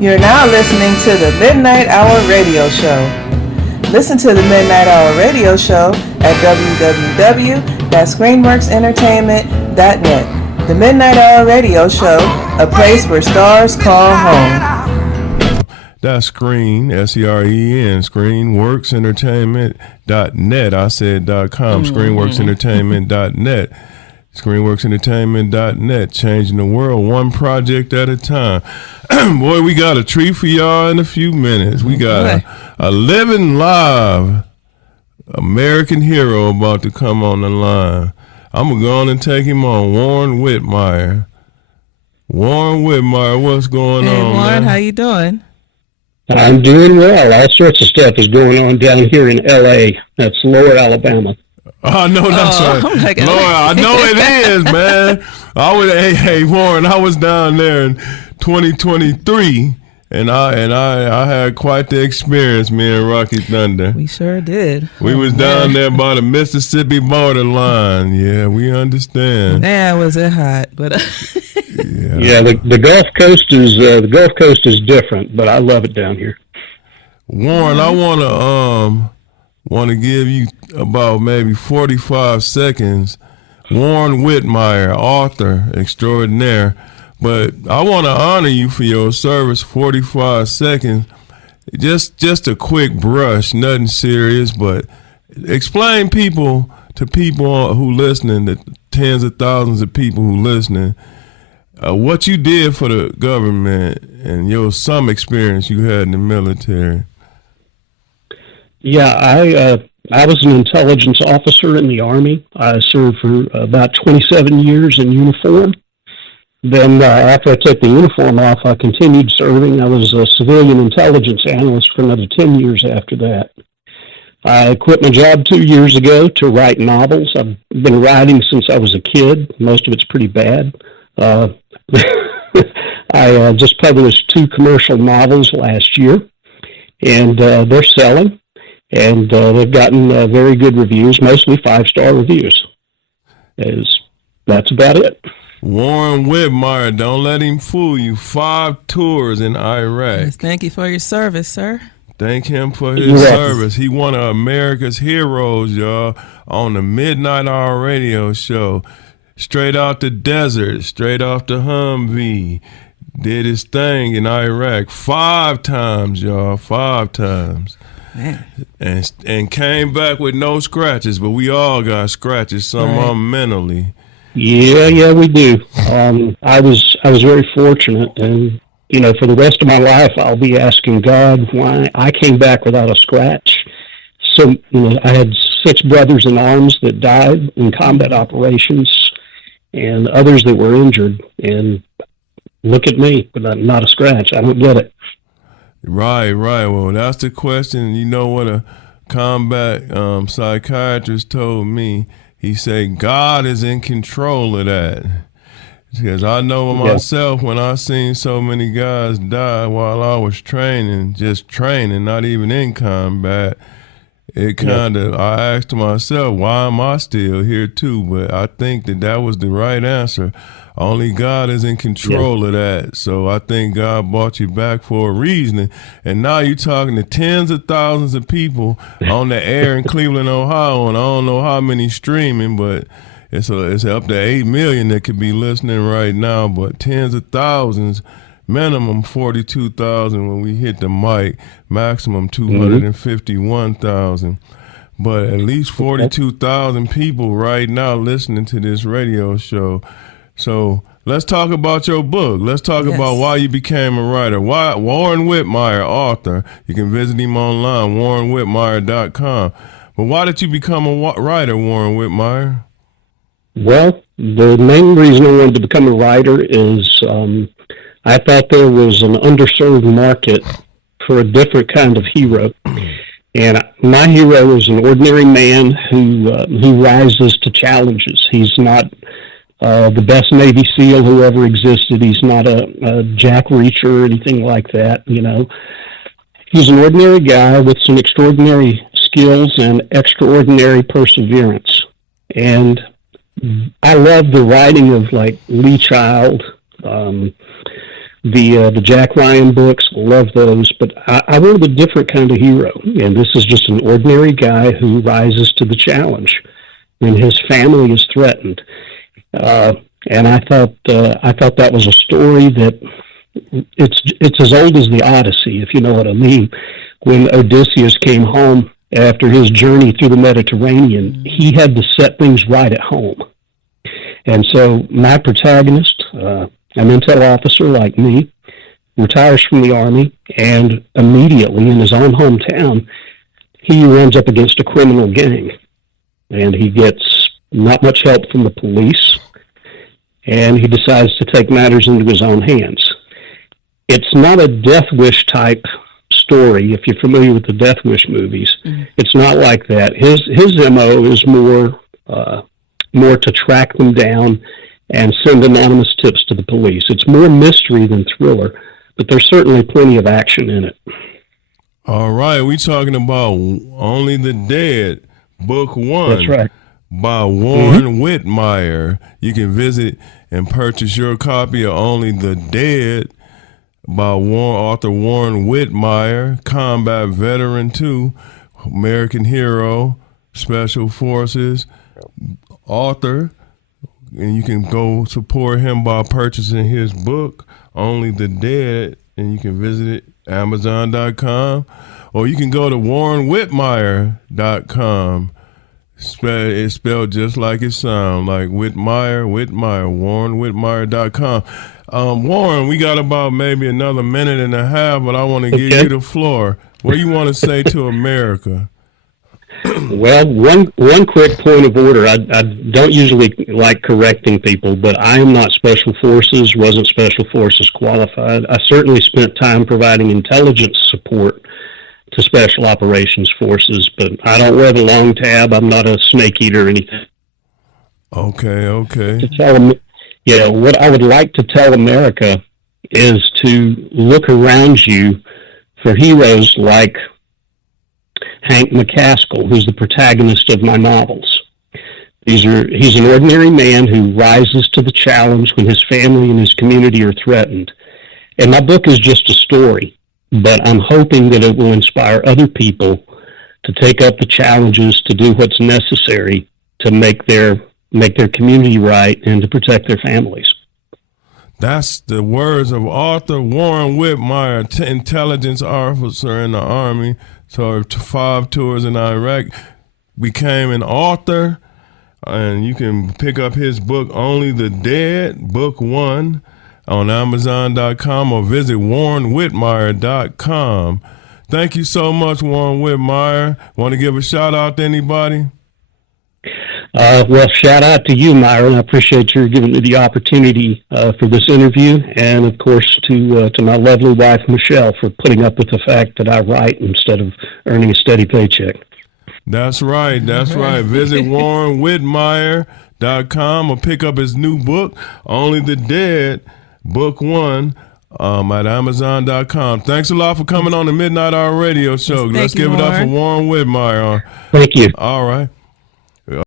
You're now listening to the Midnight Hour Radio Show. Listen to the Midnight Hour Radio Show at www.screenworksentertainment.net. The Midnight Hour Radio Show, a place where stars call home. That's Screen, S-E-R-E-N, ScreenWorksEntertainment.net. I said .com, ScreenWorksEntertainment.net. ScreenWorksEntertainment.net, changing the world one project at a time. Boy, we got a treat for y'all in a few minutes. We got a living live American hero about to come on the line. I'm going to go on and take him on, Warren Whitmire. Warren Whitmire, what's going on, Warren, man? how you doing? I'm doing well. All sorts of stuff is going on down here in L.A. That's Lower Alabama. I know that's right. Lord, I know it is, man. Hey, Warren, I was down there in 2023, and I had quite the experience, me and Rocky Thunder. We sure did. We was down there by the Mississippi borderline. Yeah, we understand. Man, was it hot, but yeah, the Gulf Coast is different, but I love it down here. Warren, I want to give you about maybe 45 seconds. Warren Whitmire, author extraordinaire. But I want to honor you for your service, 45 seconds. Just a quick brush, nothing serious, but explain to people who listening, the tens of thousands of people who listening, what you did for the government and some experience you had in the military. Yeah, I was an intelligence officer in the Army. I served for about 27 years in uniform. Then after I took the uniform off, I continued serving. I was a civilian intelligence analyst for another 10 years after that. I quit my job 2 years ago to write novels. I've been writing since I was a kid. Most of it's pretty bad. I just published 2 commercial novels last year, and they're selling. And they've gotten very good reviews, mostly 5-star reviews. That's about it. Warren Whitmire, don't let him fool you. 5 tours in Iraq. Yes, thank you for your service, sir. Thank him for his service. He one of America's heroes, y'all, on the Midnight Hour Radio Show. Straight out the desert, straight off the Humvee. Did his thing in Iraq 5 times, y'all, 5 times. Man. And came back with no scratches, but we all got scratches, some of them mentally. Yeah, we do. I was very fortunate, and for the rest of my life, I'll be asking God why I came back without a scratch. So, I had 6 brothers in arms that died in combat operations, and others that were injured. And look at me, but not a scratch. I don't get it. Right. Well, that's the question. You know what a combat psychiatrist told me? He said, God is in control of that. Because I know myself, when I seen so many guys die while I was training, not even in combat, it kind of, I asked myself, why am I still here too? But I think that was the right answer. Only God is in control of that. So I think God brought you back for a reason. And now you're talking to tens of thousands of people on the air in Cleveland, Ohio. And I don't know how many streaming, but it's up to 8 million that could be listening right now. But tens of thousands, minimum 42,000 when we hit the mic, maximum 251,000. But at least 42,000 people right now listening to this radio show. So let's talk about your book. Let's talk about why you became a writer. Why Warren Whitmire, author. You can visit him online, warrenwhitmire.com. But why did you become a writer, Warren Whitmire? Well, the main reason I wanted to become a writer is I thought there was an underserved market for a different kind of hero. And my hero is an ordinary man who rises to challenges. He's not the best Navy SEAL who ever existed. He's not a Jack Reacher or anything like that, He's an ordinary guy with some extraordinary skills and extraordinary perseverance. And I love the writing of, like, Lee Child, The Jack Ryan books, love those, but I wanted a different kind of hero, and this is just an ordinary guy who rises to the challenge when his family is threatened. And I thought that was a story that it's as old as the Odyssey, if you know what I mean. When Odysseus came home after his journey through the Mediterranean, he had to set things right at home. And so my protagonist, an intel officer like me, retires from the Army, and immediately in his own hometown, he runs up against a criminal gang. And he gets not much help from the police, and he decides to take matters into his own hands. It's not a Death Wish type story, if you're familiar with the Death Wish movies. Mm-hmm. It's not like that. His MO is more to track them down and send anonymous tips to the police. It's more mystery than thriller, but there's certainly plenty of action in it. All right, we talking about Only the Dead, Book 1. That's right. By Warren Whitmire. You can visit and purchase your copy of Only the Dead by author Warren Whitmire, combat veteran too, American hero, special forces author, and you can go support him by purchasing his book, Only the Dead, and you can visit it, Amazon.com, or you can go to WarrenWhitmire.com. It's spelled just like it sounds, like Whitmire, WarrenWhitmire.com. Warren, we got about maybe another minute and a half, but I want to give you the floor. What do you want to say to America? Well, one quick point of order. I don't usually like correcting people, but I am not Special Forces, wasn't Special Forces qualified. I certainly spent time providing intelligence support to Special Operations Forces, but I don't wear the long tab. I'm not a snake eater or anything. Okay. To tell them, what I would like to tell America is to look around you for heroes like Hank McCaskill, who's the protagonist of my novels. He's an ordinary man who rises to the challenge when his family and his community are threatened. And my book is just a story, but I'm hoping that it will inspire other people to take up the challenges, to do what's necessary to make their community right and to protect their families. That's the words of author Warren Whitmire, intelligence officer in the Army, served 5 tours in Iraq, became an author, and you can pick up his book, Only the Dead, Book 1, on Amazon.com or visit WarrenWhitmire.com. Thank you so much, Warren Whitmire. Want to give a shout out to anybody? Well, shout out to you, Myron. I appreciate you giving me the opportunity for this interview, and of course to my lovely wife, Michelle, for putting up with the fact that I write instead of earning a steady paycheck. That's right. Visit WarrenWhitmire.com or pick up his new book, Only the Dead, Book 1, at Amazon.com. Thanks a lot for coming on the Midnight Hour Radio Show. Let's give it up for Warren Whitmire. Thank you. All right.